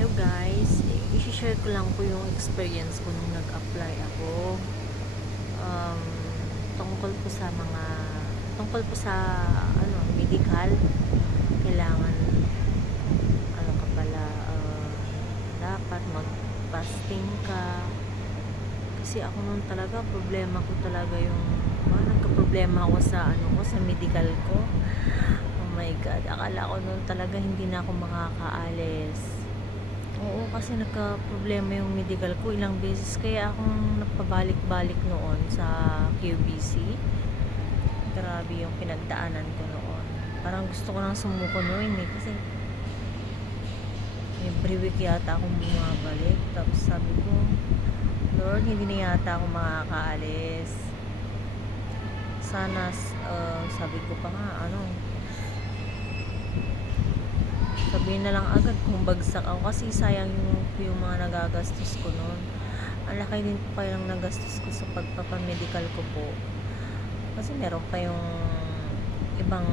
Hello guys, i-share ko lang po yung experience ko nung nag-apply ako. Um, tungkol po sa medical. Kailangan ka pala, dapat mag-fasting ka. Kasi ako nun talaga, problema ko talaga yung nagka-problema ako sa medical ko. Oh my God, akala ko noon talaga hindi na ako makakaalis. Oo, kasi nagka-problema yung medical ko ilang beses, kaya akong napabalik-balik noon sa QBC. Grabe yung pinagdaanan ko noon. Parang gusto ko nang sumuko noon kasi every week yata akong bumabalik. Tapos sabi ko, Lord, hindi na yata ako makakaalis. Sana, sabi ko pa nga, sabihin na lang agad kung bagsak ako, kasi sayang yung mga nagagastos ko noon. Ang laki din po kayang nagastos ko sa pagpapamedical ko po, kasi meron pa yung ibang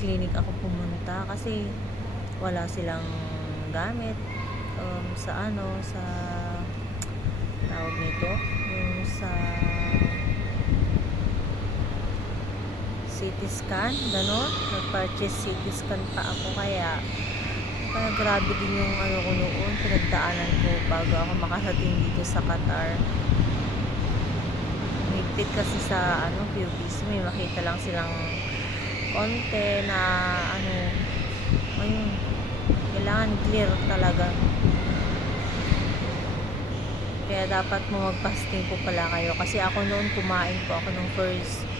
clinic ako pumunta kasi wala silang gamit sa tawag nito, yung sa CT scan, gano'n. Nag-purchase CT scan pa ako, kaya grabe din yung ko noon, pinagdaanan ko bago ako makarating dito sa Qatar. Higpit kasi sa QVC, may makita lang silang konti na ayun, kailangan clear talaga. Kaya dapat mo mag-fasting po pala kayo, kasi ako noon kumain po ako ng first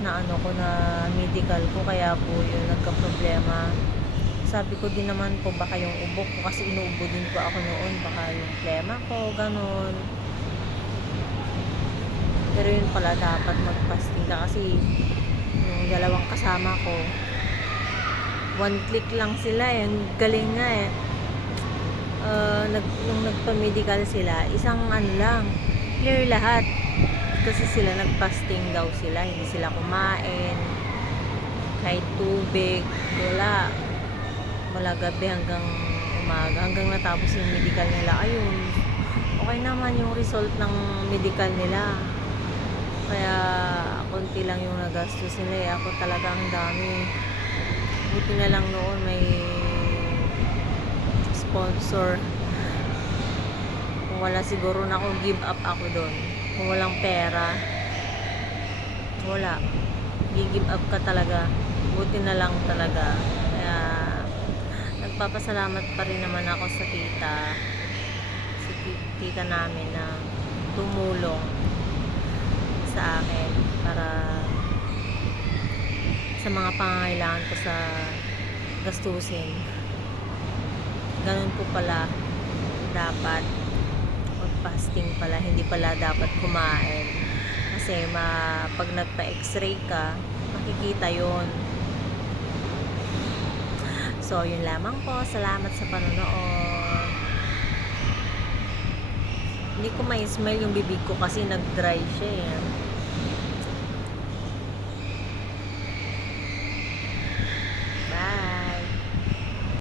na ko na medical ko, kaya po yun nagka-problema. Sabi ko din naman po baka yung ubo ko, kasi inuubo din po ako noon, baka yung plema ko, ganon. Pero yun pala, dapat mag-fasting ka, kasi yung dalawang kasama ko, one click lang sila ang galing nga nung nagpa-medical sila, isang lang, clear lahat. Kasi sila nag-fasting daw sila, hindi sila kumain kahit tubig, wala gabi hanggang umaga, hanggang natapos yung medical nila. Ayun, okay naman yung result ng medical nila, kaya konti lang yung nagastos nila. Ako talaga ang dami. Buti na lang noon may sponsor. Kung wala, siguro na ako give up ako doon. Kung walang pera, wala, give up ka talaga. Buti na lang talaga. Kaya nagpapasalamat pa rin naman ako sa tita namin na tumulong sa akin para sa mga pangangailangan ko sa gastusin. Ganun po pala dapat fasting pala, hindi pala dapat kumain, kasi pag nagpa-x-ray ka, makikita yon. So yun lamang po, salamat sa panonood. Hindi ko ma-smile yung bibig ko kasi nag-dry siya